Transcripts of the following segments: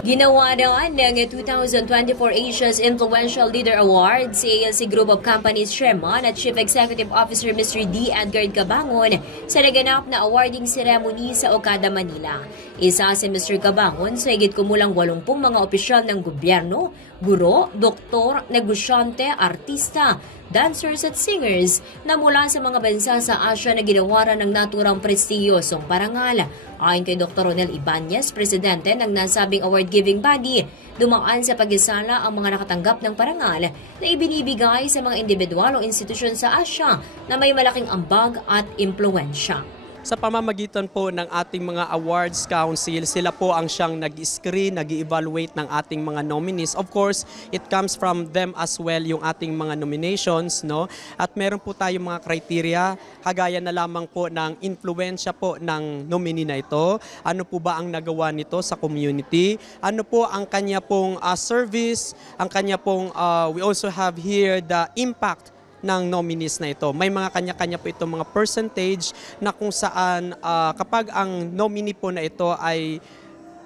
Ginawa naman ng 2024 Asia's Influential Leader Award sa ALC Group of Companies Chairman at Chief Executive Officer Mr. D. Edgar Cabangon sa naganap na awarding ceremony sa Okada, Manila. Isa si Mr. Cabangon sa higit kumulang 80 mga opisyal ng gobyerno, guro, doktor, negosyante, artista, dancers at singers na mula sa mga bansa sa Asia na ginawaran ng naturang prestiyosong parangal. Ayon kay Dr. Ronel Ibanez, presidente ng nasabing award-giving body, dumaan sa pag-isala ang mga nakatanggap ng parangal na ibinibigay sa mga individual o institusyon sa Asia na may malaking ambag at impluensya. Sa pamamagitan po ng ating mga awards council, sila po ang siyang nag-screen, nag-evaluate ng ating mga nominees. Of course, it comes from them as well yung ating mga nominations, no? At meron po tayong mga criteria, kagaya na lamang po ng influensya po ng nominee na ito. Ano po ba ang nagawa nito sa community? Ano po ang kanya pong service? Ang kanya pong, we also have here the impact ng nominees na ito. May mga kanya-kanya po itong mga percentage na kung saan kapag ang nominee po na ito ay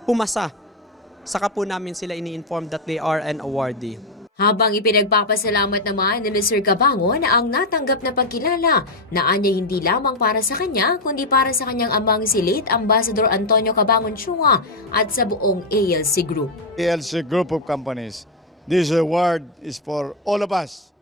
pumasa, saka po namin sila ini-inform that they are an awardee. Habang ipinagpapasalamat naman ni Mr. Cabangon ang natanggap na pagkilala na anya hindi lamang para sa kanya kundi para sa kanyang amang si late Ambassador Antonio Cabangon Chua at sa buong ALC Group. ALC Group of Companies. This award is for all of us.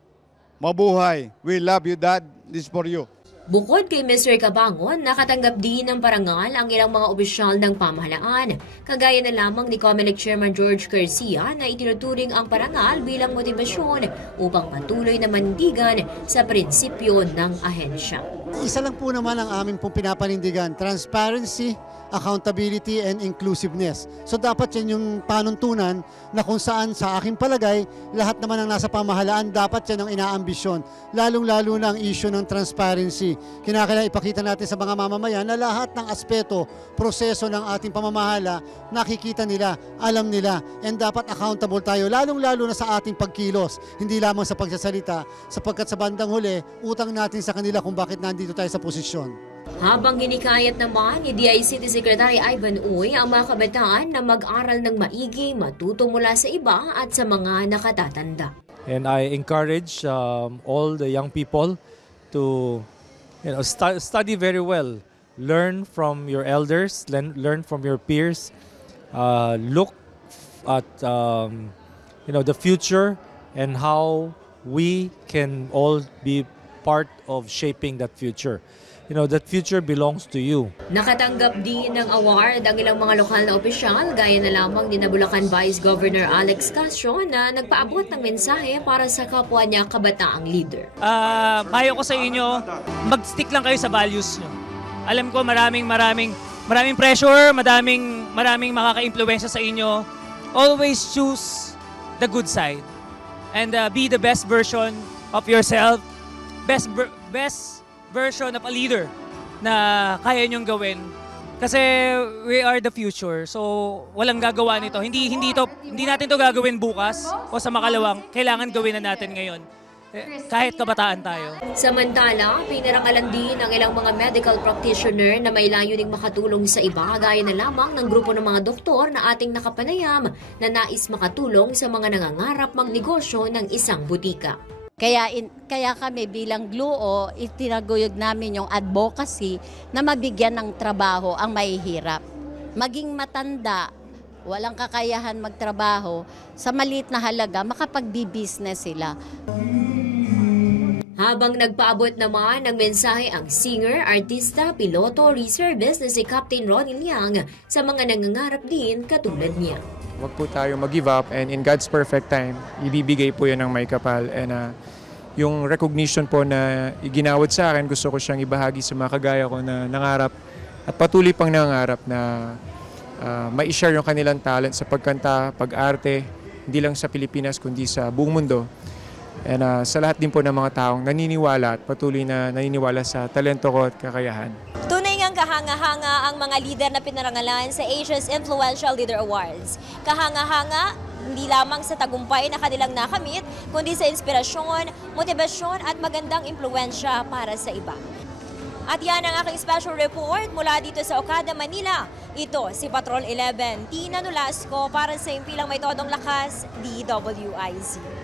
Mabuhay. We love you, Dad. This is for you. Bukod kay Mr. Cabangon, nakatanggap din ng parangal ang ilang mga opisyal ng pamahalaan. Kagaya na lamang ni COMELEC Chairman George Garcia na itinuturing ang parangal bilang motibasyon upang patuloy na mandigan sa prinsipyo ng ahensya. Isa lang po naman ang aming pong pinapanindigan, transparency, accountability, and inclusiveness. So dapat yan yung panuntunan na kung saan sa aking palagay, lahat naman ang nasa pamahalaan, dapat yan ang inaambisyon. Lalong-lalo na ang issue ng transparency. Kinakailangan ipakita natin sa mga mamamayan na lahat ng aspeto, proseso ng ating pamamahala, nakikita nila, alam nila, and dapat accountable tayo, lalong-lalo na sa ating pagkilos. Hindi lamang sa pagsasalita, sapagkat sa bandang huli, utang natin sa kanila kung bakit nandito tayo sa posisyon. Habang hinikayat naman ni DICT Secretary Ivan Uy ang mga kabataan na mag-aral ng maigi, matuto mula sa iba at sa mga nakatatanda. And I encourage all the young people to study very well, learn from your elders, learn from your peers, look at the future and how we can all be part of shaping that future. That future belongs to you. Nakatanggap din ng award ang ilang mga lokal na opisyal, gaya na lamang ni Bulacan Vice Governor Alex Castro na nagpaabot ng mensahe para sa kapwa niya kabataang leader. Payo ko sa inyo, mag-stick lang kayo sa values nyo. Alam ko maraming pressure, maraming makaka-impluwensya sa inyo. Always choose the good side and be the best version of yourself, best version of a leader na kaya nyong gawin. Kasi we are the future. So walang gagawa nito. Hindi natin to gagawin bukas o sa makalawang. Kailangan gawin na natin ngayon. Kahit kabataan tayo. Samantala, pinarangalan din ang ilang mga medical practitioner na may layuning makatulong sa iba, gaya na lamang ng grupo ng mga doktor na ating nakapanayam na nais makatulong sa mga nangangarap magnegosyo ng isang butika. Kaya kami bilang GLUO, itinaguyod namin yung advocacy na mabigyan ng trabaho ang mahihirap. Maging matanda, walang kakayahan magtrabaho, sa maliit na halaga, makapagbi-business sila. Habang nagpaabot naman ng mensahe ang singer, artista, piloto, reservist na si Captain Ronnie Liang sa mga nangangarap din katulad niya. Huwag po tayo mag-give up, and in God's perfect time, ibibigay po yun ng may kapal. And yung recognition po na iginawad sa akin, gusto ko siyang ibahagi sa mga kagaya ko na nangarap at patuloy pang nangarap na ma-share yung kanilang talent sa pagkanta, pag-arte, hindi lang sa Pilipinas kundi sa buong mundo. And sa lahat din po ng mga taong naniniwala at patuloy na naniniwala sa talento ko at kakayahan. Tunay ngang kahanga-hanga ang mga lider na pinarangalan sa Asia's Influential Leader Awards. Kahanga-hanga hindi lamang sa tagumpay na kanilang nakamit, kundi sa inspirasyon, motibasyon at magandang impluwensya para sa iba. At yan ang aking special report mula dito sa Okada, Manila. Ito si Patrol 11, Tina Nolasco para sa Impilang May Todong Lakas, DWIZ.